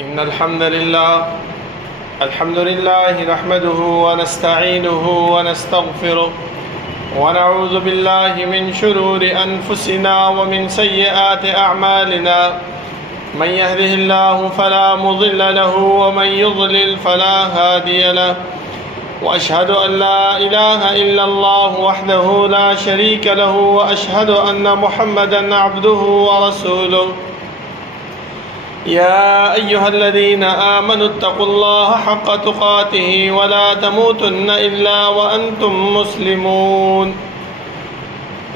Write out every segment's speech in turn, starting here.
إن الحمد لله نحمده ونستعينه ونستغفره ونعوذ بالله من شرور أنفسنا ومن سيئات أعمالنا. من يهده الله فلا مضل له ومن يضلل فلا هادي له، وأشهد أن لا إله إلا الله وحده لا شريك له، وأشهد أن محمدا عبده ورسوله. يا أيها الذين آمنوا اتقوا الله حق تقاته ولا تموتن إلا وأنتم مسلمون.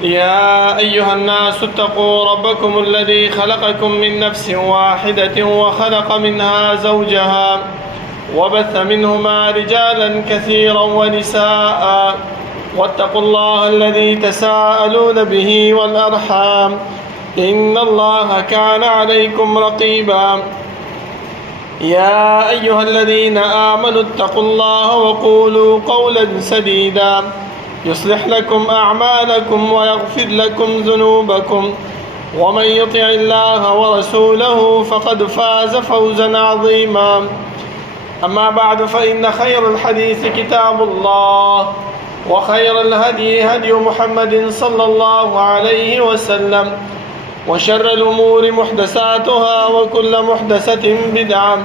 يا أيها الناس اتقوا ربكم الذي خلقكم من نفس واحدة وخلق منها زوجها وبث منهما رجالا كثيرا ونساء، واتقوا الله الذي تساءلون به والأرحام، إن الله كان عليكم رقيبا. يا أيها الذين آمنوا اتقوا الله وقولوا قولا سديدا يصلح لكم أعمالكم ويغفر لكم ذنوبكم، ومن يطع الله ورسوله فقد فاز فوزا عظيما. أما بعد، فإن خير الحديث كتاب الله، وخير الهدي هدي محمد صلى الله عليه وسلم، وشر الأمور محدثاتها، وكل محدثة بدعة،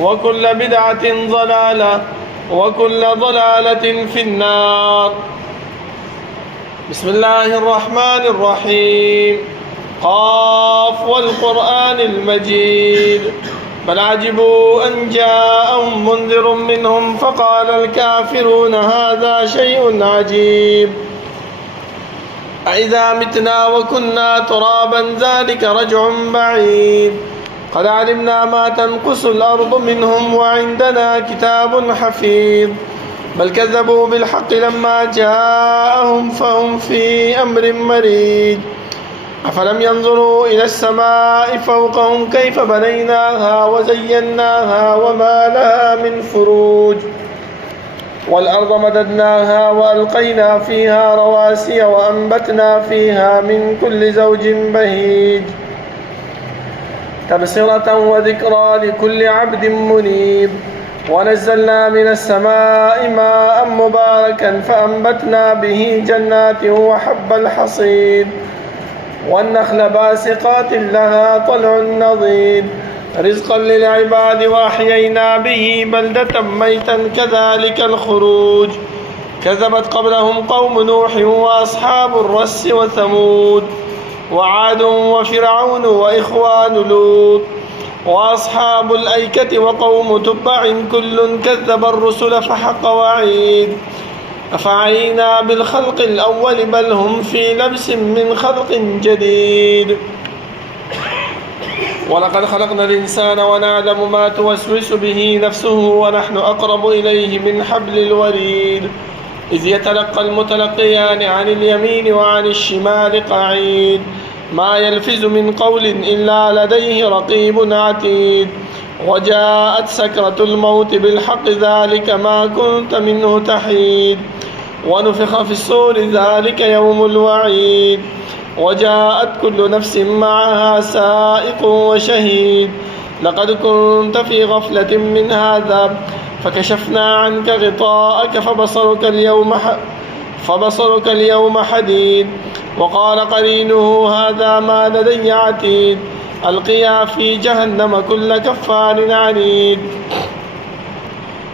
وكل بدعة ضلالة، وكل ضلالة في النار. بسم الله الرحمن الرحيم. قاف والقرآن المجيد. بل عجبوا أن جاءهم منذر منهم فقال الكافرون هذا شيء عجيب. أإذا متنا وكنا ترابا ذلك رجع بعيد. قد علمنا ما تنقص الأرض منهم وعندنا كتاب حفيظ. بل كذبوا بالحق لما جاءهم فهم في أمر مريج. أفلم ينظروا إلى السماء فوقهم كيف بنيناها وزيناها وما لها من فروج. والأرض مددناها وألقينا فيها رواسي وأنبتنا فيها من كل زوج بهيج، تبصرة وذكرى لكل عبد منيب. ونزلنا من السماء ماء مباركا فأنبتنا به جنات وحب الحصيد، والنخل باسقات لها طلع نضيد، رزقا للعباد. وأحيينا به بلدة ميتا كذلك الخروج. كذبت قبلهم قوم نوح وأصحاب الرس وثمود وعاد وفرعون وإخوان لوط وأصحاب الأيكة وقوم تبع كل كذب الرسل فحق وعيد. أفعينا بالخلق الأول بل هم في لبس من خلق جديد. ولقد خلقنا الإنسان ونعلم ما توسوس به نفسه ونحن أقرب إليه من حبل الوريد. إذ يتلقى المتلقيان عن اليمين وعن الشمال قعيد. ما يلفظ من قول إلا لديه رقيب عتيد. وجاءت سكرة الموت بالحق ذلك ما كنت منه تحيد. ونفخ في الصور ذلك يوم الوعيد. وجاءت كل نفس معها سائق وشهيد. لقد كنت في غفلة من هذا فكشفنا عنك غطاءك فبصرك اليوم حديد. وقال قرينه هذا ما لدي عتيد. ألقيا في جهنم كل كفار عنيد.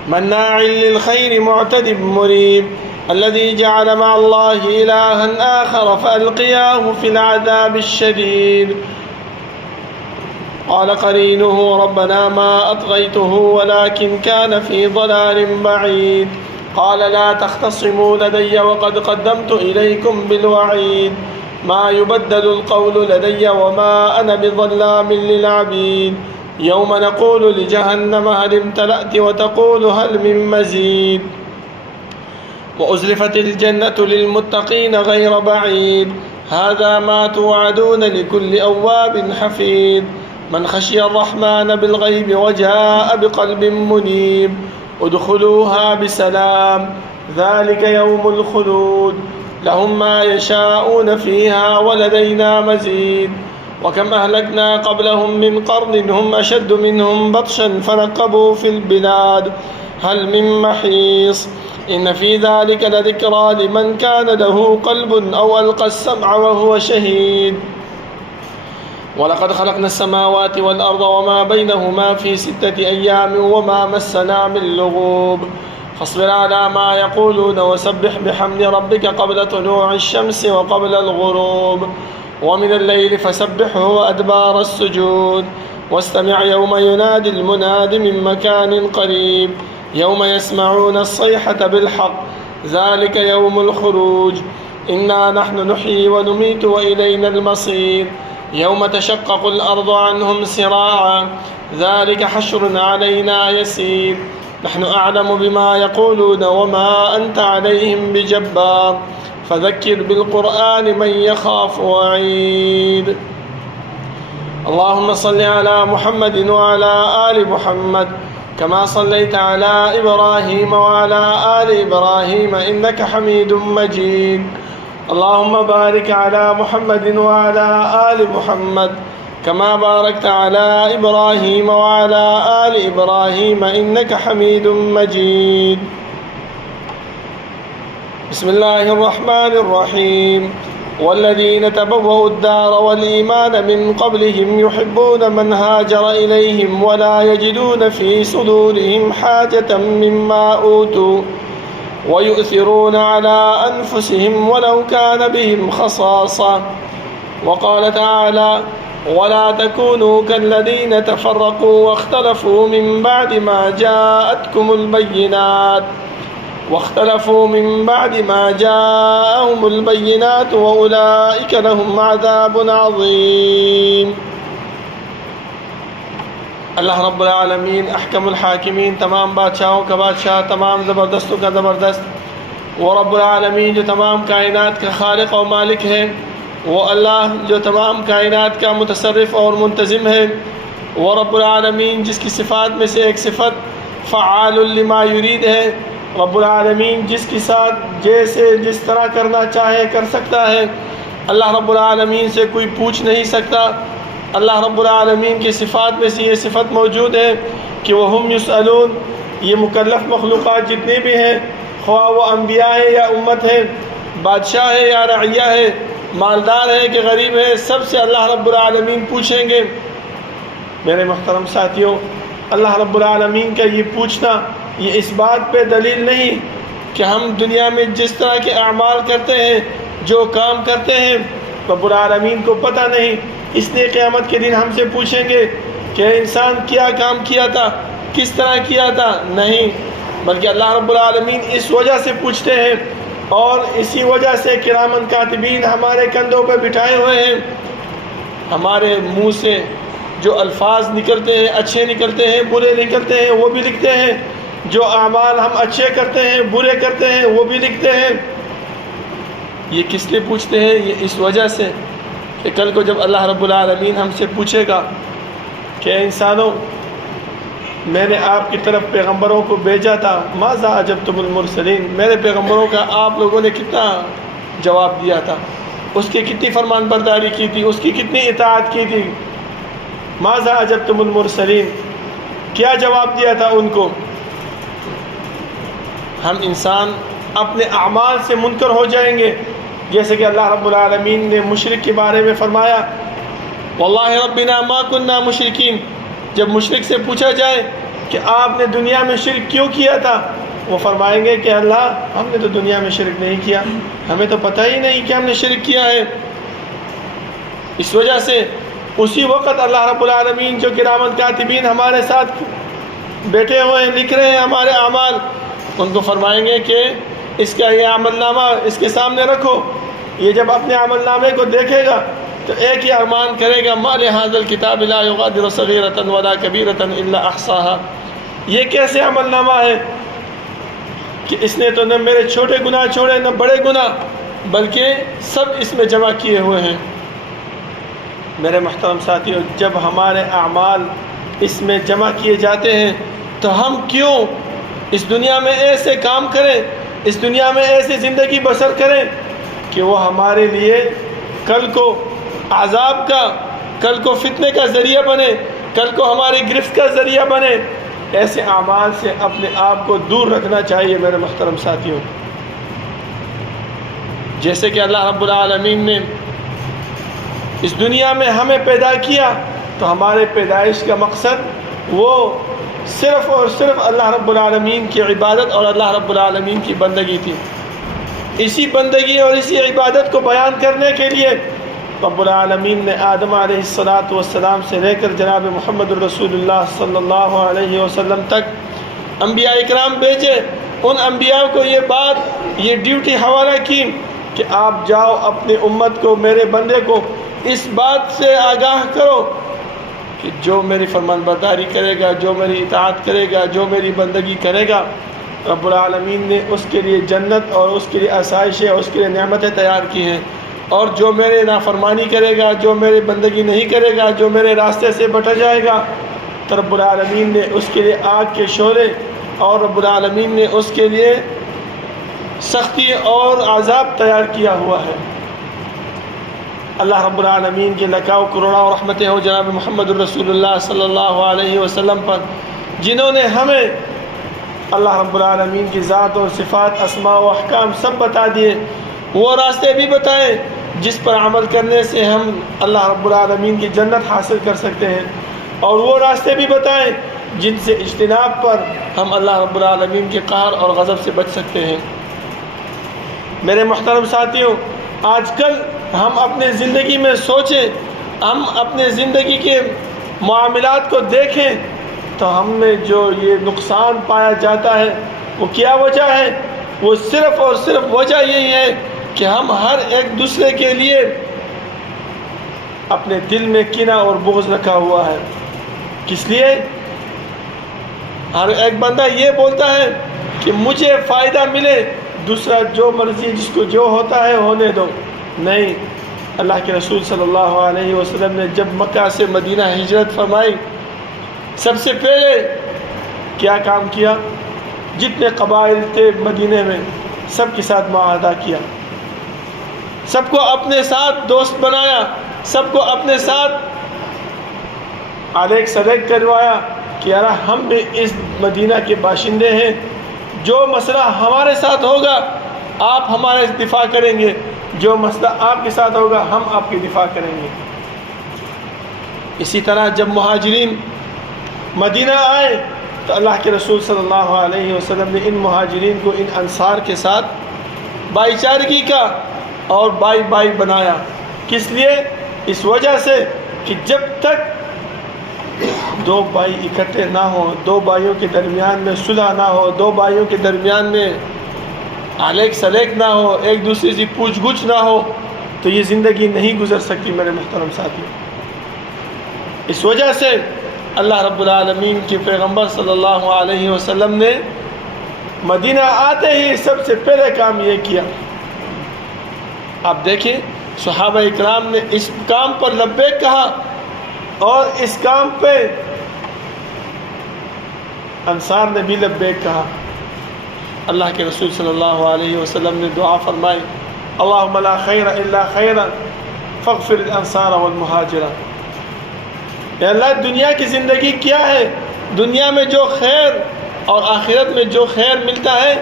مناع للخير معتد مريب. الذي جعل مع الله إلها آخر فألقياه في العذاب الشديد. قال قرينه ربنا ما أطغيته ولكن كان في ضلال بعيد. قال لا تختصموا لدي وقد قدمت إليكم بالوعيد. ما يبدل القول لدي وما أنا بظلام للعبيد. يوم نقول لجهنم هل امتلأت وتقول هل من مزيد. وأزلفت الجنة للمتقين غير بعيد. هذا ما توعدون لكل أواب حفيظ. من خشي الرحمن بالغيب وجاء بقلب منيب. ادخلوها بسلام ذلك يوم الخلود. لهم ما يشاءون فيها ولدينا مزيد. وكم أهلكنا قبلهم من قرن هم أشد منهم بطشا فنقبوا في البلاد هل من محيص إن في ذلك لذكرى لمن كان له قلب أو ألقى السمع وهو شهيد ولقد خلقنا السماوات والأرض وما بينهما في 6 أيام وما مسنا من لغوب فاصبر على ما يقولون وسبح بحمد ربك قبل طلوع الشمس وقبل الغروب ومن الليل فسبحه وأدبار السجود واستمع يوم ينادي المناد من مكان قريب يوم يسمعون الصيحة بالحق ذلك يوم الخروج إنا نحن نحيي ونميت وإلينا المصير يوم تشقق الأرض عنهم سراعا ذلك حشر علينا يسير نحن أعلم بما يقولون وما أنت عليهم بجبار فذكر بالقرآن من يخاف وعيد اللهم صل على محمد وعلى آل محمد كما صليت على إبراهيم وعلى آل إبراهيم إنك حميد مجيد اللهم بارك على محمد وعلى آل محمد كما باركت على إبراهيم وعلى آل إبراهيم إنك حميد مجيد بسم الله الرحمن الرحيم والذين تبوأوا الدار والإيمان من قبلهم يحبون من هاجر إليهم ولا يجدون في صدورهم حاجة مما أوتوا ويؤثرون على أنفسهم ولو كان بهم خصاصة وقال تعالى ولا تكونوا كالذين تفرقوا واختلفوا من بعد ما جاءتهم البينات وأولئك لهم عذاب عظيم اللہ رب العالمین احکم الحاکمین تمام بادشاہوں کا بادشاہ تمام زبردستوں کا زبردست وہ رب العالمین جو تمام کائنات کا خالق اور مالک ہے وہ اللہ جو تمام کائنات کا متصرف اور منتظم ہے وہ رب العالمین جس کی صفات میں سے ایک صفت فعال لما یرید ہے رب العالمین جس کے ساتھ جس طرح کرنا چاہے کر سکتا ہے اللہ رب العالمین سے کوئی پوچھ نہیں سکتا اللہ رب العالمین کی صفات میں سے یہ صفت موجود ہے کہ وہ ہم یسألون یہ مکلف مخلوقات جتنے بھی ہیں خواہ وہ انبیاء ہیں یا امت ہے بادشاہ ہے یا رعیہ ہے مالدار ہے کہ غریب ہے سب سے اللہ رب العالمین پوچھیں گے میرے محترم ساتھیوں اللہ رب العالمین کا یہ پوچھنا یہ اس بات پہ دلیل نہیں کہ ہم دنیا میں جس طرح کے اعمال کرتے ہیں جو کام کرتے ہیں رب العالمین کو پتہ نہیں اس لیے قیامت کے دن ہم سے پوچھیں گے کہ انسان کیا کام کیا تھا کس طرح کیا تھا نہیں بلکہ اللہ رب العالمین اس وجہ سے پوچھتے ہیں اور اسی وجہ سے کرامن کاتبین ہمارے کندھوں پہ بٹھائے ہوئے ہیں ہمارے منہ سے جو الفاظ نکلتے ہیں اچھے نکلتے ہیں برے نکلتے ہیں وہ بھی لکھتے ہیں جو اعمال ہم اچھے کرتے ہیں برے کرتے ہیں وہ بھی لکھتے ہیں یہ کس لیے پوچھتے ہیں یہ اس وجہ سے کہ کل کو جب اللہ رب العالمین ہم سے پوچھے گا کہ انسانوں میں نے آپ کی طرف پیغمبروں کو بھیجا تھا ماذا اجبتم المرسلین میرے پیغمبروں کا آپ لوگوں نے کتنا جواب دیا تھا اس کی کتنی فرمان برداری کی تھی اس کی کتنی اطاعت کی تھی ماذا اجبتم المرسلین کیا جواب دیا تھا ان کو ہم انسان اپنے اعمال سے منکر ہو جائیں گے جیسے کہ اللہ رب العالمین نے مشرک کے بارے میں فرمایا واللہ ربنا ما کننا مشرکین جب مشرک سے پوچھا جائے کہ آپ نے دنیا میں شرک کیوں کیا تھا وہ فرمائیں گے کہ اللہ ہم نے تو دنیا میں شرک نہیں کیا ہمیں تو پتہ ہی نہیں کہ ہم نے شرک کیا ہے اس وجہ سے اسی وقت اللہ رب العالمین جو کرامت کاتبین ہمارے ساتھ بیٹھے ہوئے ہیں لکھ رہے ہیں ہمارے اعمال ان کو فرمائیں گے کہ اس کا یہ عمل نامہ اس کے سامنے رکھو یہ جب اپنے عمل نامے کو دیکھے گا تو ایک ہی ارمان کرے گا ما لهذا الكتاب لا يغادر صغيرة ولا كبيرة الا احصاها یہ کیسے عمل نامہ ہے کہ اس نے تو نہ میرے چھوٹے گناہ چھوڑے نہ بڑے گناہ بلکہ سب اس میں جمع کیے ہوئے ہیں میرے محترم ساتھیوں جب ہمارے اعمال اس میں جمع کیے جاتے ہیں تو ہم کیوں اس دنیا میں ایسے کام کریں اس دنیا میں ایسی زندگی بسر کریں کہ وہ ہمارے لیے کل کو عذاب کا کل کو فتنے کا ذریعہ بنے، کل کو ہماری گرفت کا ذریعہ بنے، ایسے اعمال سے اپنے آپ کو دور رکھنا چاہیے میرے محترم ساتھیوں۔ جیسے کہ اللہ رب العالمین نے اس دنیا میں ہمیں پیدا کیا تو ہمارے پیدائش کا مقصد وہ صرف اور صرف اللہ رب العالمین کی عبادت اور اللہ رب العالمین کی بندگی تھی۔ اسی بندگی اور اسی عبادت کو بیان کرنے کے لیے رب العالمین نے آدم علیہ السلام سے لے کر جناب محمد الرسول اللہ صلی اللہ علیہ وسلم تک انبیاء اکرام بھیجے۔ ان انبیاء کو یہ بات، یہ ڈیوٹی حوالہ کی کہ آپ جاؤ اپنی امت کو، میرے بندے کو اس بات سے آگاہ کرو کہ جو میری فرمان برداری کرے گا، جو میری اطاعت کرے گا، جو میری بندگی کرے گا، رب العالمین نے اس کے لیے جنت اور اس کے لیے آسائشیں اور اس کے لیے نعمتیں تیار کی ہیں، اور جو میرے نافرمانی کرے گا، جو میری بندگی نہیں کرے گا، جو میرے راستے سے بٹا جائے گا، تو رب العالمین نے اس کے لیے آگ کے شعلے اور رب العالمین نے اس کے لیے سختی اور عذاب تیار کیا ہوا ہے۔ اللہ رب العالمین کے لکاؤ کروڑا رحمتیں ہو جناب محمد الرسول اللہ صلی اللہ علیہ وسلم پر، جنہوں نے ہمیں اللہ رب العالمین کی ذات اور صفات، اسماء و احکام سب بتا دیے، وہ راستے بھی بتائے جس پر عمل کرنے سے ہم اللہ رب العالمین کی جنت حاصل کر سکتے ہیں، اور وہ راستے بھی بتائیں جن سے اجتناب پر ہم اللہ رب العالمین کے قہر اور غضب سے بچ سکتے ہیں۔ میرے محترم ساتھیوں، آج کل ہم اپنے زندگی میں سوچیں، ہم اپنے زندگی کے معاملات کو دیکھیں تو ہم میں جو یہ نقصان پایا جاتا ہے وہ کیا وجہ ہے؟ وہ صرف اور صرف وجہ یہی ہے کہ ہم ہر ایک دوسرے کے لیے اپنے دل میں کینہ اور بغض رکھا ہوا ہے۔ کس لیے؟ ہر ایک بندہ یہ بولتا ہے کہ مجھے فائدہ ملے، دوسرا جو مرضی جس کو جو ہوتا ہے ہونے دو۔ نہیں، اللہ کے رسول صلی اللہ علیہ وسلم نے جب مکہ سے مدینہ ہجرت فرمائی، سب سے پہلے کیا کام کیا؟ جتنے قبائل تھے مدینہ میں سب کے ساتھ معاہدہ کیا، سب کو اپنے ساتھ دوست بنایا، سب کو اپنے ساتھ آلیک سلیک کروایا کہ یار ہم بھی اس مدینہ کے باشندے ہیں، جو مسئلہ ہمارے ساتھ ہوگا آپ ہمارے دفاع کریں گے، جو مسئلہ آپ کے ساتھ ہوگا ہم آپ کی دفاع کریں گے۔ اسی طرح جب مہاجرین مدینہ آئے تو اللہ کے رسول صلی اللہ علیہ وسلم نے ان مہاجرین کو ان انصار کے ساتھ بھائی چارگی کا اور بائی بائی بنایا۔ کس لیے؟ اس وجہ سے کہ جب تک دو بھائی اکٹھے نہ ہوں، دو بھائیوں کے درمیان میں صلح نہ ہو، دو بھائیوں کے درمیان میں آلیک سلیک نہ ہو، ایک دوسرے سے پوچھ گچھ نہ ہو، تو یہ زندگی نہیں گزر سکتی میرے محترم ساتھی۔ اس وجہ سے اللہ رب العالمین کے پیغمبر صلی اللہ علیہ وسلم نے مدینہ آتے ہی سب سے پہلے کام یہ کیا۔ آپ دیکھیں صحابہ اکرام نے اس کام پر لبیک کہا، اور اس کام پہ انصار نے بھی لبیک کہا۔ اللہ کے رسول صلی اللہ علیہ وسلم نے دعا فرمائی، اللہم لا خیر الا خیرا فاغفر الانصار والمہاجرہ۔ اے اللہ، دنیا کی زندگی کیا ہے؟ دنیا میں جو خیر اور آخرت میں جو خیر ملتا ہے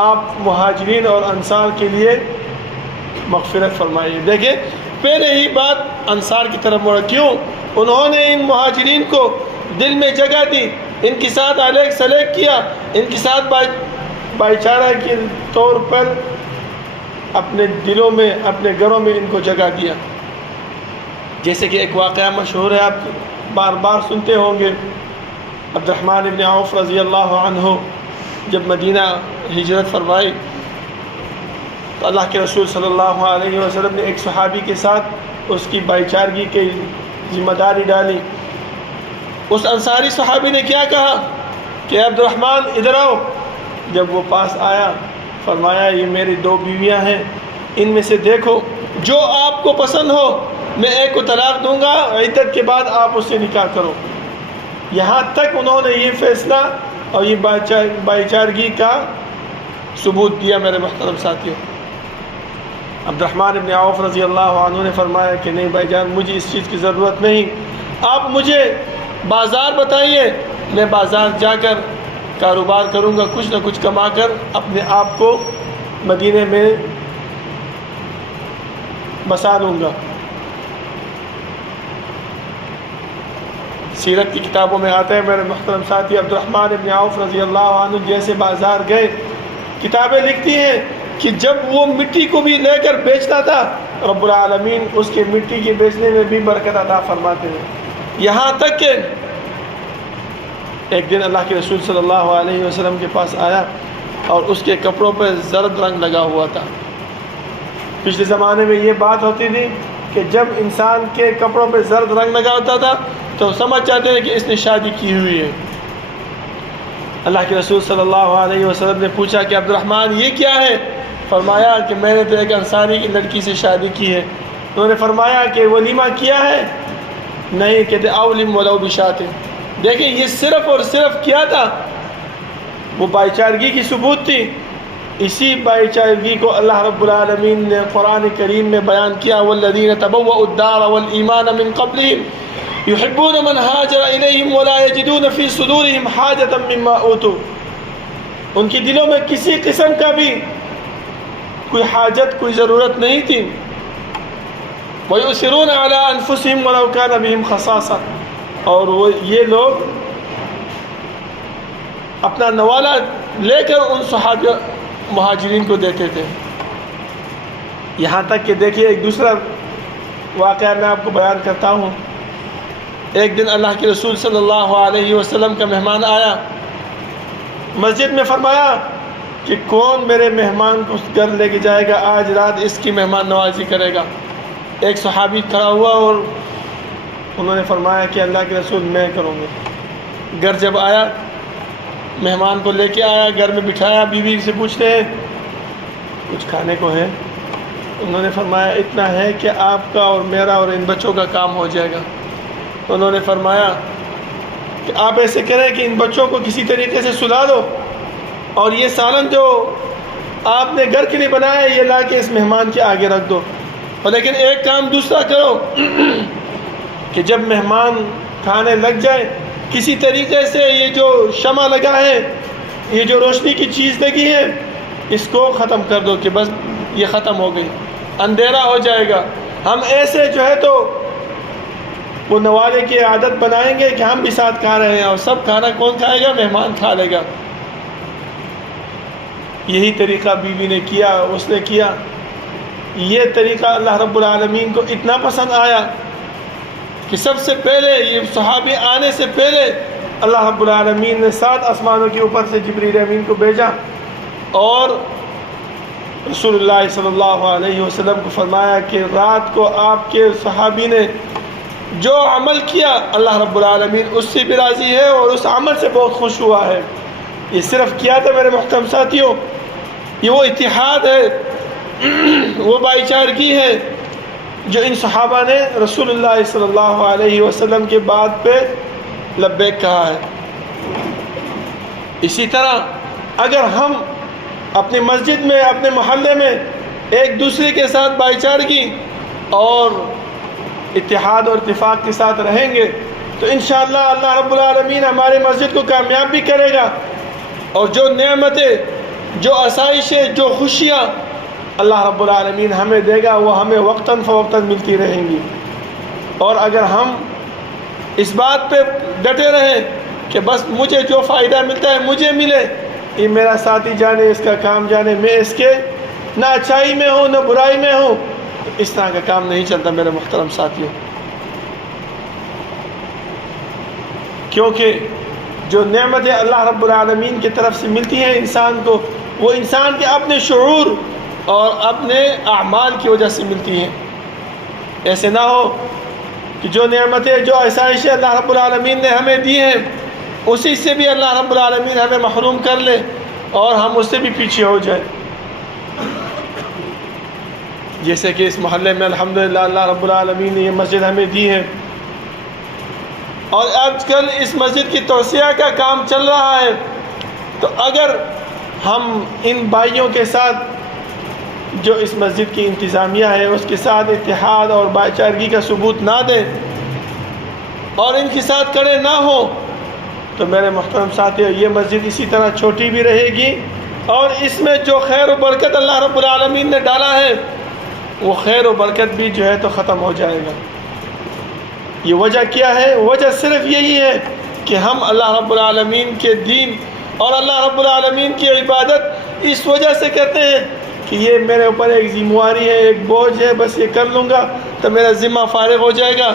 آپ مہاجرین اور انصار کے لیے مغفرت فرمائیے۔ دیکھیں پہلے ہی بات انصار کی طرف مڑا، کیوں؟ انہوں نے ان مہاجرین کو دل میں جگہ دی، ان کے ساتھ آلیک سلیک کیا، ان کے ساتھ بھائی چارہ کے طور پر اپنے دلوں میں، اپنے گھروں میں ان کو جگہ دیا۔ جیسے کہ ایک واقعہ مشہور ہے، آپ بار بار سنتے ہوں گے، عبد الرحمن ابن عوف رضی اللہ عنہ جب مدینہ ہجرت فرمائی تو اللہ کے رسول صلی اللہ علیہ وسلم نے ایک صحابی کے ساتھ اس کی بھائی چارگی کی ذمہ داری ڈالی۔ اس انصاری صحابی نے کیا کہا کہ عبد الرحمن ادھر آؤ۔ جب وہ پاس آیا فرمایا یہ میری دو بیویاں ہیں، ان میں سے دیکھو جو آپ کو پسند ہو میں ایک کو طلاق دوں گا، عدت کے بعد آپ اس سے نکاح کرو۔ یہاں تک انہوں نے یہ فیصلہ اور یہ بھائی چارگی کا ثبوت دیا میرے محترم ساتھیوں۔ عبد الرحمن ابن عوف رضی اللہ عنہ نے فرمایا کہ نہیں بھائی جان، مجھے اس چیز کی ضرورت نہیں، آپ مجھے بازار بتائیے، میں بازار جا کر کاروبار کروں گا، کچھ نہ کچھ کما کر اپنے آپ کو مدینے میں بسا لوں گا۔ سیرت کی کتابوں میں آتا ہے میرے محترم ساتھی، عبد الرحمن ابن عوف رضی اللہ عنہ جیسے بازار گئے، کتابیں لکھتی ہیں کہ جب وہ مٹی کو بھی لے کر بیچتا تھا، رب العالمین اس کے مٹی کے بیچنے میں بھی برکت عطا فرماتے ہیں، یہاں تک کہ ایک دن اللہ کے رسول صلی اللہ علیہ وسلم کے پاس آیا اور اس کے کپڑوں پہ زرد رنگ لگا ہوا تھا۔ پچھلے زمانے میں یہ بات ہوتی تھی کہ جب انسان کے کپڑوں پہ زرد رنگ لگا ہوتا تھا تو سمجھ جاتے ہیں کہ اس نے شادی کی ہوئی ہے۔ اللہ کے رسول صلی اللہ علیہ وسلم نے پوچھا کہ عبد الرحمن یہ کیا ہے؟ فرمایا کہ میں نے تو ایک انصاری کی لڑکی سے شادی کی ہے۔ انہوں نے فرمایا کہ ولیمہ کیا ہے؟ نہیں، کہتے اولم ولو بشات۔ دیکھیں یہ صرف اور صرف کیا تھا، وہ بھائی چارگی کی ثبوت تھی۔ اسی بھائی چارگی کو اللہ رب العالمین نے قرآن کریم میں بیان کیا، والذین تبوؤوا الدار والایمان من قبلہم یحبون من ہاجر الیہم ولا یجدون فی صدورہم حاجۃ مما اوتوا۔ ان کے دلوں میں کسی قسم کا بھی کوئی حاجت، کوئی ضرورت نہیں تھی۔ وَيُؤْثِرُونَ عَلَىٰ أَنفُسِهِمْ وَلَوْ كَانَ بِهِمْ خَصَاصَةٌ، اور یہ لوگ اپنا نوالا لے کر ان صحابہ مہاجرین کو دیتے تھے۔ یہاں تک کہ دیکھیے ایک دوسرا واقعہ میں آپ کو بیان کرتا ہوں۔ ایک دن اللہ کے رسول صلی اللہ علیہ وسلم کا مہمان آیا مسجد میں، فرمایا کہ کون میرے مہمان کو گھر لے کے جائے گا، آج رات اس کی مہمان نوازی کرے گا۔ ایک صحابی کھڑا ہوا اور انہوں نے فرمایا کہ اللہ کے رسول میں کروں گا۔ گھر جب آیا، مہمان کو لے کے آیا، گھر میں بٹھایا، بیوی سے پوچھتے ہیں کچھ کھانے کو ہے؟ انہوں نے فرمایا اتنا ہے کہ آپ کا اور میرا اور ان بچوں کا کام ہو جائے گا۔ انہوں نے فرمایا کہ آپ ایسے کریں کہ ان بچوں کو کسی طریقے سے سلا دو اور یہ سالن جو آپ نے گھر کے لیے بنایا ہے یہ لا کے اس مہمان کے آگے رکھ دو، اور لیکن ایک کام دوسرا کرو کہ جب مہمان کھانے لگ جائے کسی طریقے سے یہ جو شمع لگا ہے، یہ جو روشنی کی چیز لگی ہے، اس کو ختم کر دو کہ بس یہ ختم ہو گئی، اندھیرا ہو جائے گا۔ ہم ایسے جو ہے تو وہ نوالے کی عادت بنائیں گے کہ ہم بھی ساتھ کھا رہے ہیں، اور سب کھانا کون کھائے گا؟ مہمان کھا لے گا۔ یہی طریقہ بیوی نے کیا، اس نے کیا۔ یہ طریقہ اللہ رب العالمین کو اتنا پسند آیا کہ سب سے پہلے یہ صحابی آنے سے پہلے اللہ رب العالمین نے 7 آسمانوں کے اوپر سے جبریل امین کو بھیجا اور رسول اللہ صلی اللہ علیہ وسلم کو فرمایا کہ رات کو آپ کے صحابی نے جو عمل کیا اللہ رب العالمین اس سے بھی راضی ہے اور اس عمل سے بہت خوش ہوا ہے۔ یہ صرف کیا تھا میرے محترم ساتھیوں، یہ وہ اتحاد ہے، وہ بھائی چارگی ہے جو ان صحابہ نے رسول اللہ صلی اللہ علیہ وسلم کے بعد پہ لبیک کہا ہے۔ اسی طرح اگر ہم اپنی مسجد میں، اپنے محلے میں ایک دوسرے کے ساتھ بھائی چارگی اور اتحاد اور اتفاق کے ساتھ رہیں گے تو انشاءاللہ اللہ رب العالمین ہمارے مسجد کو کامیاب بھی کرے گا، اور جو نعمتیں، جو آسائشیں، جو خوشیاں اللہ رب العالمین ہمیں دے گا وہ ہمیں وقتاً فوقتاً ملتی رہیں گی۔ اور اگر ہم اس بات پہ ڈٹے رہیں کہ بس مجھے جو فائدہ ملتا ہے مجھے ملے، یہ میرا ساتھی جانے، اس کا کام جانے، میں اس کے نہ اچھائی میں ہوں نہ برائی میں ہوں، تو اس طرح کا کام نہیں چلتا میرے محترم ساتھیوں۔ کیونکہ جو نعمتیں اللہ رب العالمین کی طرف سے ملتی ہیں انسان کو، وہ انسان کے اپنے شعور اور اپنے اعمال کی وجہ سے ملتی ہیں۔ ایسے نہ ہو کہ جو نعمتیں، جو آسائشیں اللہ رب العالمین نے ہمیں دی ہیں اسی سے بھی اللہ رب العالمین ہمیں محروم کر لے اور ہم اس سے بھی پیچھے ہو جائیں۔ جیسے کہ اس محلے میں الحمدللہ اللہ رب العالمین نے یہ مسجد ہمیں دی ہے، اور آج کل اس مسجد کی توسیع کا کام چل رہا ہے، تو اگر ہم ان بھائیوں کے ساتھ جو اس مسجد کی انتظامیہ ہے اس کے ساتھ اتحاد اور بھائی چارگی کا ثبوت نہ دیں اور ان کے ساتھ کھڑے نہ ہوں تو میرے محترم ساتھیو یہ مسجد اسی طرح چھوٹی بھی رہے گی اور اس میں جو خیر و برکت اللہ رب العالمین نے ڈالا ہے وہ خیر و برکت بھی جو ہے تو ختم ہو جائے گا۔ یہ وجہ کیا ہے؟ وجہ صرف یہی ہے کہ ہم اللہ رب العالمین کے دین اور اللہ رب العالمین کی عبادت اس وجہ سے کرتے ہیں کہ یہ میرے اوپر ایک ذمہ داری ہے، ایک بوجھ ہے، بس یہ کر لوں گا تو میرا ذمہ فارغ ہو جائے گا۔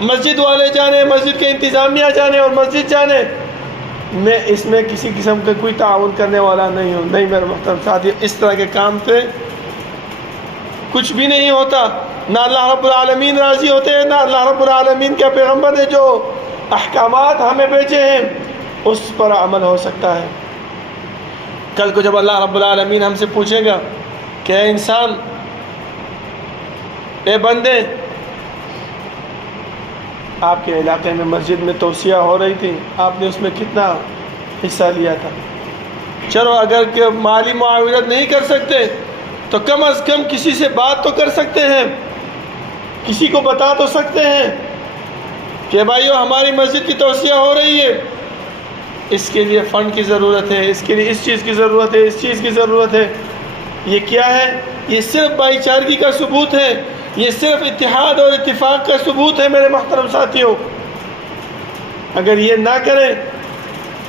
مسجد والے جانے، مسجد کے انتظامیہ جانے اور مسجد جانے، میں اس میں کسی قسم کا کوئی تعاون کرنے والا نہیں ہوں۔ نہیں میرے محترم ساتھی، اس طرح کے کام پہ کچھ بھی نہیں ہوتا، نہ اللہ رب العالمین راضی ہوتے ہیں، نہ اللہ رب العالمین کے پیغمبر نے جو احکامات ہمیں بھیجے ہیں اس پر عمل ہو سکتا ہے۔ کل کو جب اللہ رب العالمین ہم سے پوچھے گا کہ اے انسان، اے بندے، آپ کے علاقے میں مسجد میں توسیع ہو رہی تھی، آپ نے اس میں کتنا حصہ لیا تھا؟ چلو اگر کہ مالی معاونت نہیں کر سکتے تو کم از کم کسی سے بات تو کر سکتے ہیں، کسی کو بتا تو سکتے ہیں کہ بھائیو ہماری مسجد کی توسیع ہو رہی ہے، اس کے لیے فنڈ کی ضرورت ہے، اس کے لیے اس چیز کی ضرورت ہے، اس چیز کی ضرورت ہے۔ یہ کیا ہے؟ یہ صرف بھائی چارگی کا ثبوت ہے، یہ صرف اتحاد اور اتفاق کا ثبوت ہے میرے محترم ساتھیوں۔ اگر یہ نہ کریں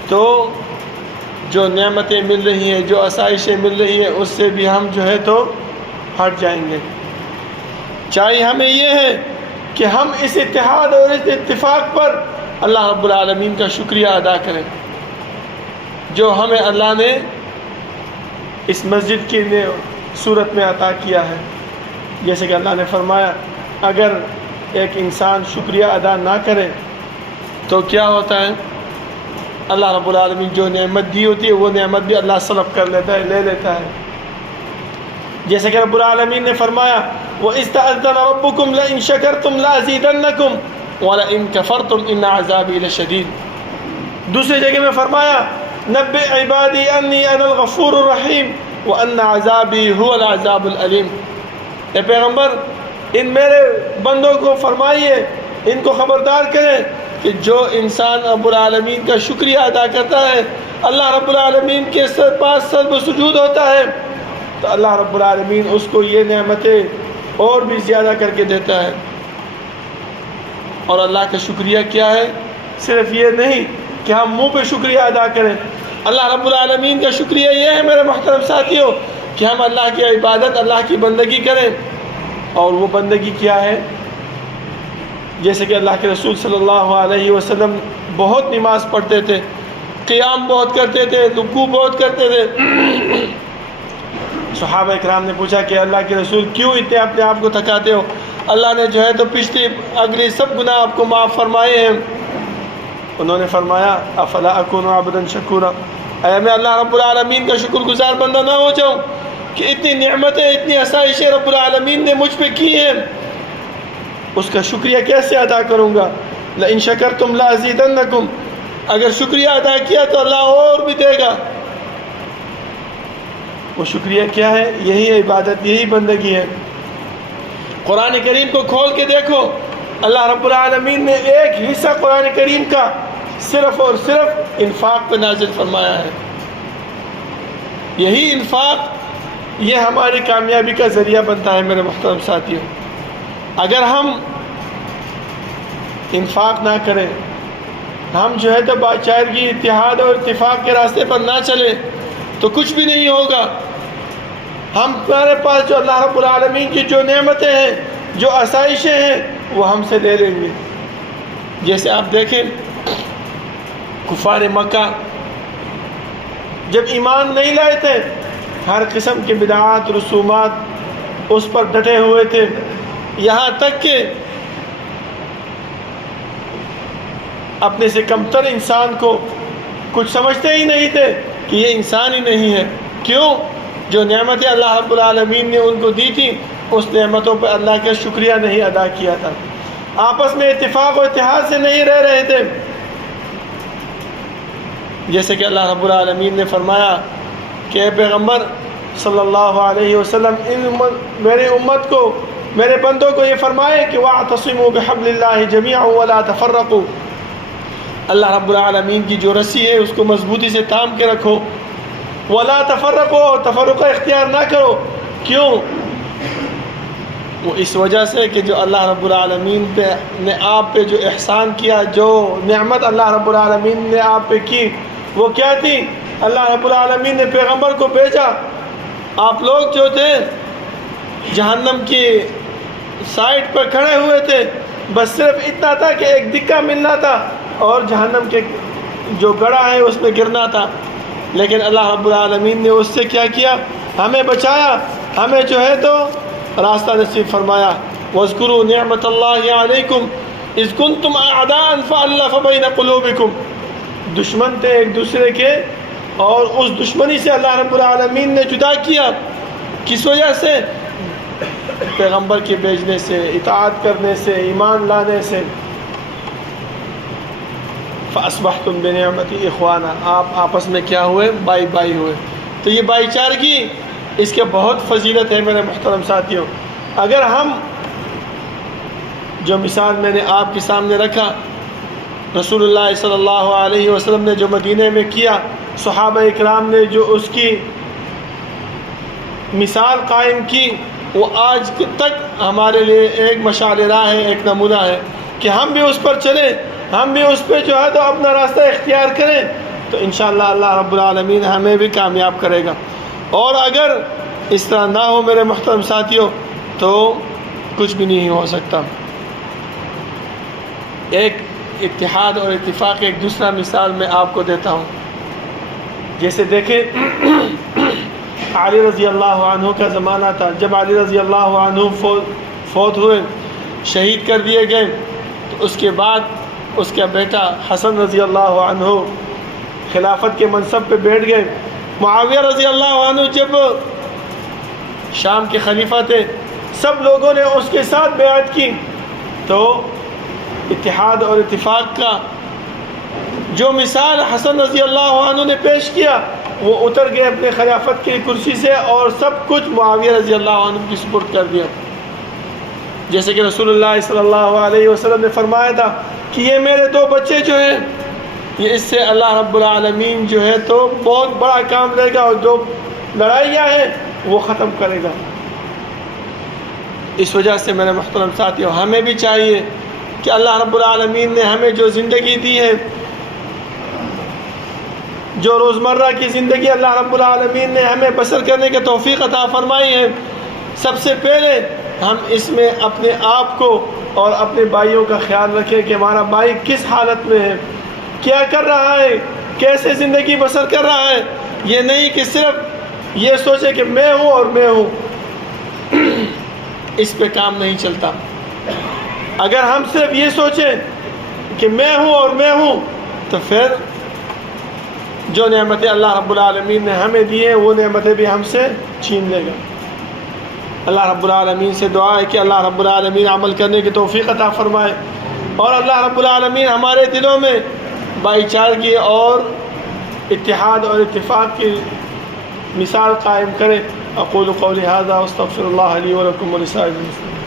تو جو نعمتیں مل رہی ہیں، جو آسائشیں مل رہی ہیں، اس سے بھی ہم جو ہے تو ہٹ جائیں گے۔ چاہیے ہمیں یہ ہے کہ ہم اس اتحاد اور اس اتفاق پر اللہ رب العالمین کا شکریہ ادا کریں جو ہمیں اللہ نے اس مسجد کی صورت میں عطا کیا ہے۔ جیسے کہ اللہ نے فرمایا اگر ایک انسان شکریہ ادا نہ کرے تو کیا ہوتا ہے؟ اللہ رب العالمین جو نعمت دی ہوتی ہے وہ نعمت بھی اللہ سلب کر لیتا ہے، لے لیتا ہے۔ جیسے کہ رب العالمین نے فرمایا وَإِسْتَأَذَّنَ رَبُّكُمْ لَئِن شَكَرْتُمْ لَأَزِيدَنَّكُمْ وَلَئِن كَفَرْتُمْ إِنَّ عَذَابِي لَشَدِيدٌ۔ دوسری جگہ میں فرمایا نَبِّئْ عِبَادِي أَنِّي أَنَا الْغَفُورُ الرَّحِيمُ وَأَنَّ عَذَابِي هُوَ الْعَذَابُ الْأَلِيمُ۔ اے پیغمبر ان میرے بندوں کو فرمائیے، ان کو خبردار کریں کہ جو انسان رب العالمین کا شکریہ ادا کرتا ہے، اللہ رب العالمین کے پاس سجدہ و سجود ہوتا ہے تو اللہ رب العالمین اس کو یہ نعمتیں اور بھی زیادہ کر کے دیتا ہے۔ اور اللہ کا شکریہ کیا ہے؟ صرف یہ نہیں کہ ہم منہ پہ شکریہ ادا کریں، اللہ رب العالمین کا شکریہ یہ ہے میرے محترم ساتھیوں کہ ہم اللہ کی عبادت، اللہ کی بندگی کریں۔ اور وہ بندگی کیا ہے؟ جیسے کہ اللہ کے رسول صلی اللہ علیہ وسلم بہت نماز پڑھتے تھے، قیام بہت کرتے تھے، رکوع بہت کرتے تھے۔ صحابہ اکرام نے پوچھا کہ اللہ کے رسول کیوں اتنے اپنے آپ کو تھکاتے ہو؟ اللہ نے جو ہے تو پچھلی اگلی سب گناہ آپ کو معاف فرمائے ہیں۔ انہوں نے فرمایا افلا اکون عبدا شکورا، اے میں اللہ رب العالمین کا شکر گزار بندہ نہ ہو جاؤں کہ اتنی نعمتیں، اتنی آسائشیں رب العالمین نے مجھ پہ کی ہیں، اس کا شکریہ کیسے ادا کروں گا؟ لئن شکرتم لازیدنکم، اگر شکریہ ادا کیا تو اللہ اور بھی دے گا۔ وہ شکریہ کیا ہے؟ یہی عبادت، یہی بندگی ہے۔ قرآن کریم کو کھول کے دیکھو، اللہ رب العالمین نے ایک حصہ قرآن کریم کا صرف اور صرف انفاق پہ نازل فرمایا ہے۔ یہی انفاق یہ ہماری کامیابی کا ذریعہ بنتا ہے میرے محترم ساتھیوں۔ اگر ہم انفاق نہ کریں، ہم جو ہے تو باچارگی، اتحاد اور اتفاق کے راستے پر نہ چلیں تو کچھ بھی نہیں ہوگا۔ ہمارے پاس جو اللہ رب العالمین کی جو نعمتیں ہیں، جو آسائشیں ہیں، وہ ہم سے لے لیں گے۔ جیسے آپ دیکھیں کفار مکہ جب ایمان نہیں لائے تھے، ہر قسم کے بدعات، رسومات اس پر ڈٹے ہوئے تھے، یہاں تک کہ اپنے سے کمتر انسان کو کچھ سمجھتے ہی نہیں تھے کہ یہ انسان ہی نہیں ہے۔ کیوں؟ جو نعمتیں اللہ رب العالمین نے ان کو دی تھی، اس نعمتوں پہ اللہ کا شکریہ نہیں ادا کیا تھا، آپس میں اتفاق و اتحاد سے نہیں رہ رہے تھے۔ جیسے کہ اللہ رب العالمین نے فرمایا کہ اے پیغمبر صلی اللہ علیہ وسلم میرے امت کو، میرے بندوں کو یہ فرمائے کہ وَاعْتَصِمُوا بِحَبْلِ اللَّهِ جَمِيعًا وَلَا تَفَرَّقُوا، اللہ رب العالمین کی جو رسی ہے اس کو مضبوطی سے تھام کے رکھو، وَلَا تَفَرَّقُوا، تفرقہ اختیار نہ کرو۔ کیوں؟ وہ اس وجہ سے کہ جو اللہ رب العالمین نے آپ پہ جو احسان کیا، جو نعمت اللہ رب العالمین نے آپ پہ کی، وہ کیا تھی؟ اللہ رب العالمین نے پیغمبر کو بھیجا، آپ لوگ جو تھے جہنم کی سائٹ پر کھڑے ہوئے تھے، بس صرف اتنا تھا کہ ایک دکہ ملنا تھا اور جہنم کے جو گڑھا ہے اس میں گرنا تھا، لیکن اللہ رب العالمین نے اس سے کیا کیا؟ ہمیں بچایا، ہمیں جو ہے تو راستہ نصیب فرمایا۔ وَاذْكُرُوا نِعْمَةَ اللَّهِ عَلَيْكُمْ إِذْ كُنْتُمْ أَعْدَاءً فَأَلَّفَ بَيْنَ قُلُوبِكُمْ، دشمن تھے ایک دوسرے کے، اور اس دشمنی سے اللہ رب العالمین نے جدا کیا۔ کس وجہ سے؟ پیغمبر کے بھیجنے سے، اطاعت کرنے سے، ایمان لانے سے۔ فَأَصْبَحْتُمْ بِنِعْمَتِي إِخْوَانًا، آپ آپس میں کیا ہوئے؟ بائی بائی ہوئے۔ تو یہ بھائی چارگی، اس کے بہت فضیلت ہے میرے محترم ساتھیوں۔ اگر ہم جو مثال میں نے آپ کے سامنے رکھا، رسول اللہ صلی اللہ علیہ وسلم نے جو مدینہ میں کیا، صحابہ اکرام نے جو اس کی مثال قائم کی، وہ آج تک ہمارے لیے ایک مشعل راہ ہے، ایک نمونہ ہے کہ ہم بھی اس پر چلیں، ہم بھی اس پہ جو ہے تو اپنا راستہ اختیار کریں، تو انشاءاللہ اللہ رب العالمین ہمیں بھی کامیاب کرے گا۔ اور اگر اس طرح نہ ہو میرے محترم ساتھیوں تو کچھ بھی نہیں ہو سکتا۔ ایک اتحاد اور اتفاق، ایک دوسرا مثال میں آپ کو دیتا ہوں۔ جیسے دیکھیں علی رضی اللہ عنہ کا زمانہ تھا، جب علی رضی اللہ عنہ فوت ہوئے، شہید کر دیے گئے، تو اس کے بعد اس کا بیٹا حسن رضی اللہ عنہ خلافت کے منصب پہ بیٹھ گئے۔ معاویہ رضی اللہ عنہ جب شام کے خلیفہ تھے، سب لوگوں نے اس کے ساتھ بیعت کی، تو اتحاد اور اتفاق کا جو مثال حسن رضی اللہ عنہ نے پیش کیا، وہ اتر گئے اپنے خلافت کی کرسی سے اور سب کچھ معاویہ رضی اللہ عنہ کی سپرد کر دیا۔ جیسے کہ رسول اللہ صلی اللہ علیہ وسلم نے فرمایا تھا کہ یہ میرے دو بچے جو ہیں، یہ اس سے اللہ رب العالمین جو ہے تو بہت بڑا کام لے گا، اور جو لڑائیاں ہیں وہ ختم کرے گا۔ اس وجہ سے میرے محترم ساتھیوں، ہمیں بھی چاہیے کہ اللہ رب العالمین نے ہمیں جو زندگی دی ہے، جو روزمرہ کی زندگی اللہ رب العالمین نے ہمیں بسر کرنے کی توفیق عطا فرمائی ہے، سب سے پہلے ہم اس میں اپنے آپ کو اور اپنے بھائیوں کا خیال رکھیں کہ ہمارا بھائی کس حالت میں ہے، کیا کر رہا ہے، کیسے زندگی بسر کر رہا ہے۔ یہ نہیں کہ صرف یہ سوچے کہ میں ہوں اور میں ہوں، اس پہ کام نہیں چلتا۔ اگر ہم صرف یہ سوچیں کہ میں ہوں اور میں ہوں، تو پھر جو نعمتیں اللہ رب العالمین نے ہمیں دی ہیں وہ نعمتیں بھی ہم سے چھین لے گا۔ اللہ رب العالمین سے دعا ہے کہ اللہ رب العالمین عمل کرنے کی توفیق عطا فرمائے، اور اللہ رب العالمین ہمارے دلوں میں بھائی چارگی اور اتحاد اور اتفاق کی مثال قائم کرے۔ اقول قولی ھذا واستغفر اللہ لی ولکم ولسائر المسلمین۔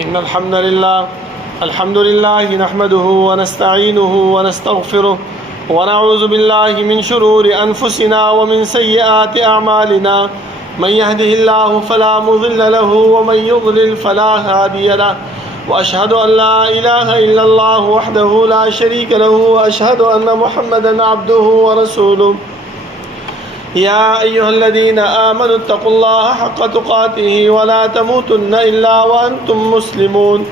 ان الحمد لله نحمده ونستعينه ونستغفره ونعوذ بالله من شرور انفسنا ومن سيئات اعمالنا، من يهده الله فلا مضل له ومن يضلل فلا هادي له، واشهد ان لا اله الا الله وحده لا شريك له، واشهد ان محمدا عبده ورسوله۔ يا أيها الذين آمنوا اتقوا الله حق تقاته ولا تموتن إلا وأنتم مسلمون۔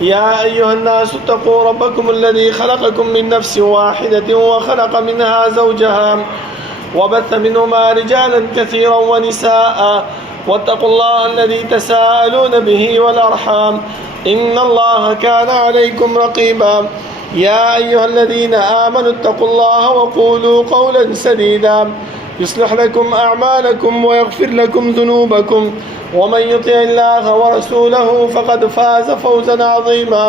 يا أيها الناس اتقوا ربكم الذي خلقكم من نفس واحدة وخلق منها زوجها وبث منهما رجالا كثيرا ونساء، واتقوا الله الذي تساءلون به والأرحام إن الله كان عليكم رقيبا۔ يا أيها الذين آمنوا اتقوا الله وقولوا قولا سديدا يصلح لكم أعمالكم ويغفر لكم ذنوبكم، ومن يطع الله ورسوله فقد فاز فوزا عظيما۔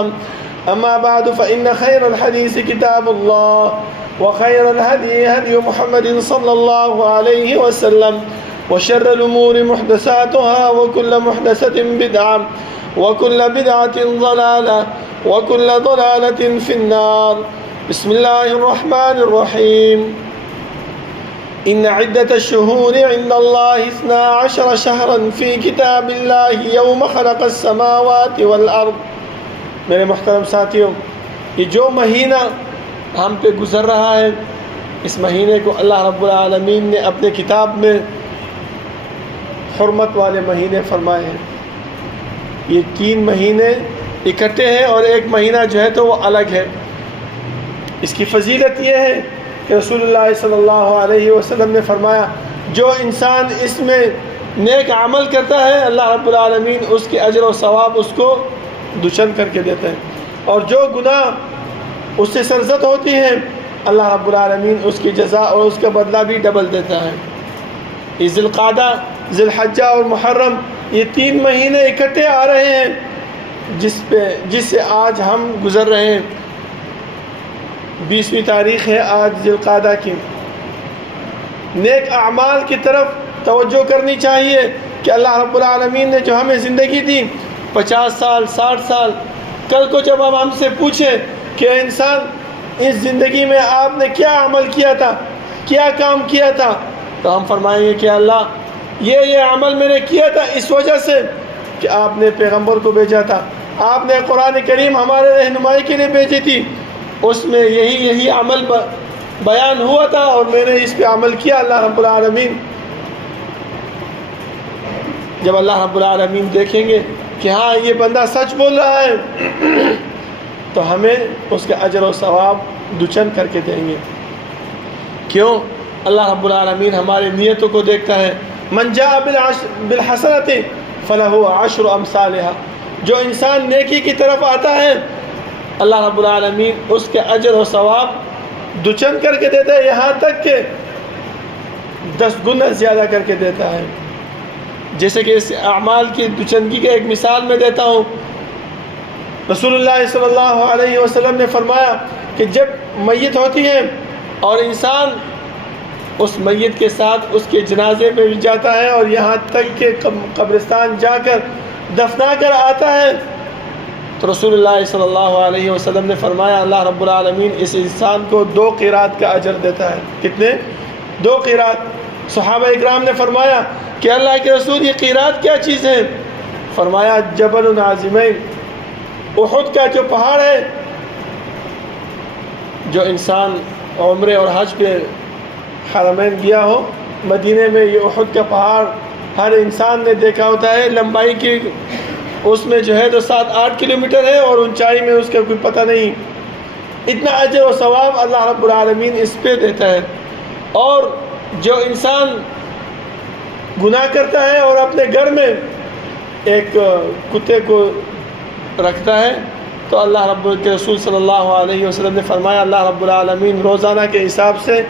أما بعد فإن خير الحديث كتاب الله وخير الهدي هدي محمد صلى الله عليه وسلم وشر الأمور محدثاتها وكل محدثة بدعة وكل بدعة ضلالة وكل ضلالة في النار. بسم الله الرحمن الرحيم. إن عدة الشهور عند الله 12 شهرا في كتاب الله يوم خلق السماوات والأرض. میرے محترم ساتھیوں، یہ جو مہینہ ہم پہ گزر رہا ہے، اس مہینے کو اللہ رب العالمین نے اپنے کتاب میں حرمت والے مہینے فرمائے ہیں. یہ 3 مہینے اکٹھے ہیں اور ایک مہینہ جو ہے تو وہ الگ ہے. اس کی فضیلت یہ ہے کہ رسول اللہ صلی اللہ علیہ وسلم نے فرمایا جو انسان اس میں نیک عمل کرتا ہے اللہ رب العالمین اس کے اجر و ثواب اس کو دوچند کر کے دیتے ہیں، اور جو گناہ اس سے سرزد ہوتی ہیں اللہ رب العالمین اس کی جزا اور اس کا بدلہ بھی ڈبل دیتا ہے. یہ ذی القعدہ، ذی الحجہ اور محرم، یہ 3 مہینے اکٹھے آ رہے ہیں جس سے آج ہم گزر رہے ہیں. 20ویں تاریخ ہے آج ذی القعدہ کی. نیک اعمال کی طرف توجہ کرنی چاہیے کہ اللہ رب العالمین نے جو ہمیں زندگی دی 50 سال 60 سال، کل کو جب ہم سے پوچھے کہ انسان اس زندگی میں آپ نے کیا عمل کیا تھا، کیا کام کیا تھا، تو ہم فرمائیں گے کہ اللہ یہ عمل میں نے کیا تھا اس وجہ سے کہ آپ نے پیغمبر کو بھیجا تھا، آپ نے قرآن کریم ہمارے رہنمائی کے لیے بھیجی تھی، اس میں یہی عمل بیان ہوا تھا اور میں نے اس پہ عمل کیا. اللہ رب العالمین جب اللہ رب العالمین دیکھیں گے کہ ہاں یہ بندہ سچ بول رہا ہے تو ہمیں اس کے اجر و ثواب دوچند کر کے دیں گے. کیوں؟ اللہ رب العالمین ہماری نیتوں کو دیکھتا ہے. من جاء بالحسنۃ فلہ 10 امثالها. جو انسان نیکی کی طرف آتا ہے اللہ رب العالمین اس کے اجر و ثواب دوچند کر کے دیتا ہے، یہاں تک کہ 10 گنا زیادہ کر کے دیتا ہے. جیسے کہ اس اعمال کی دوچندگی کا ایک مثال میں دیتا ہوں. رسول اللہ صلی اللہ علیہ وسلم نے فرمایا کہ جب میت ہوتی ہے اور انسان اس میت کے ساتھ اس کے جنازے میں بھی جاتا ہے اور یہاں تک کہ قبرستان جا کر دفنا کر آتا ہے تو رسول اللہ صلی اللہ علیہ وسلم نے فرمایا اللہ رب العالمین اس انسان کو 2 قیرات کا اجر دیتا ہے. کتنے؟ 2 قیرات. صحابہ اکرام نے فرمایا کہ اللہ کے رسول یہ قیرات کیا چیز ہے؟ فرمایا جبل عظیمین، احد کا جو پہاڑ ہے. جو انسان عمرے اور حج پہ حرمین گیا ہو، مدینے میں یہ احد کا پہاڑ ہر انسان نے دیکھا ہوتا ہے. لمبائی کی اس میں جو ہے تو 7-8 کلومیٹر ہے اور اونچائی میں اس کا کوئی پتہ نہیں. اتنا اجر و ثواب اللہ رب العالمین اس پہ دیتا ہے. اور جو انسان گناہ کرتا ہے اور اپنے گھر میں ایک کتے کو رکھتا ہے تو اللہ رب کے رسول صلی اللہ علیہ وسلم نے فرمایا اللہ رب العالمین روزانہ کے حساب سے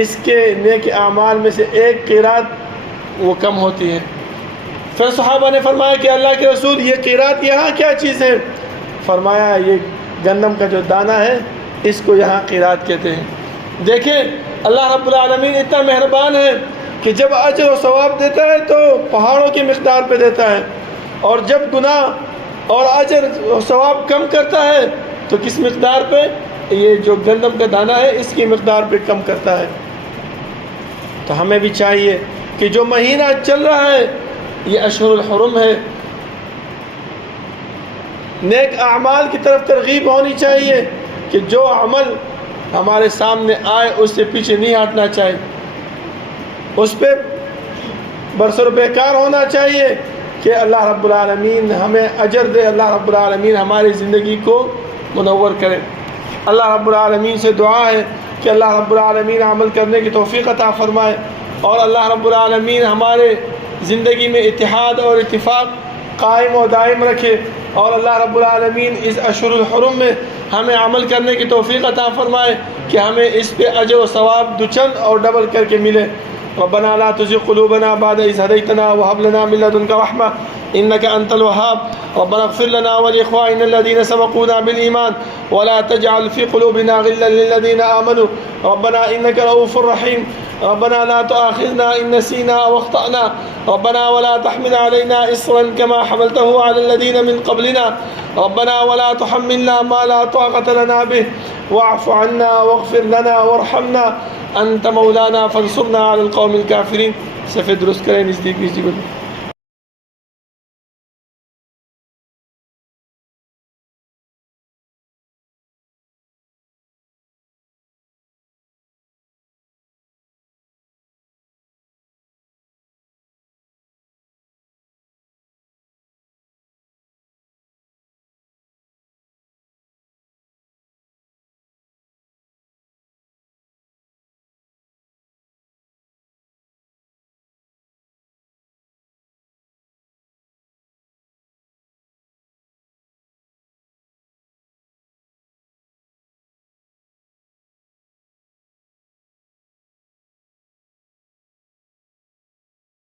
اس کے نیک اعمال میں سے 1 قیرات وہ کم ہوتی ہے. پھر صحابہ نے فرمایا کہ اللہ کے رسول یہ قیرات یہاں کیا چیز ہے؟ فرمایا یہ گندم کا جو دانہ ہے اس کو یہاں قیرات کہتے ہیں. دیکھیں اللہ رب العالمین اتنا مہربان ہے کہ جب اجر و ثواب دیتا ہے تو پہاڑوں کی مقدار پہ دیتا ہے، اور جب گناہ اور اجر و ثواب کم کرتا ہے تو کس مقدار پہ؟ یہ جو گندم کا دانہ ہے اس کی مقدار پہ کم کرتا ہے. تو ہمیں بھی چاہیے کہ جو مہینہ چل رہا ہے یہ اشہر الحرم ہے، نیک اعمال کی طرف ترغیب ہونی چاہیے کہ جو عمل ہمارے سامنے آئے اس سے پیچھے نہیں ہٹنا چاہیے، اس پہ برسر بیکار ہونا چاہیے کہ اللہ رب العالمین ہمیں اجر دے، اللہ رب العالمین ہماری زندگی کو منور کرے. اللہ رب العالمین سے دعا ہے کہ اللہ رب العالمین عمل کرنے کی توفیق عطا فرمائے، اور اللہ رب العالمین ہمارے زندگی میں اتحاد اور اتفاق قائم و دائم رکھے، اور اللہ رب العالمین اس اشہر الحرم میں ہمیں عمل کرنے کی توفیق عطا فرمائے کہ ہمیں اس پہ اجر و ثواب دوچند اور ڈبل کر کے ملے. ربنا لا تزغ قلوبنا بعد إذ هديتنا وهب لنا من لدنك رحمة إنك أنت الوهاب. ربنا اغفر لنا ولإخواننا الذين سبقونا بالإيمان ولا تجعل في قلوبنا غلا للذين آمنوا ربنا إنك رؤوف رحيم. ربنا لا تؤاخذنا إن نسينا أو أخطأنا ربنا ولا تحمل علينا إصرا كما حملته على الذين من قبلنا ربنا ولا تحملنا ما لا طاقة لنا به واعف عنا واغفر لنا وارحمنا أنت مولانا فانصرنا على القوم الكافرين. صفحہ درست کریں نزدیک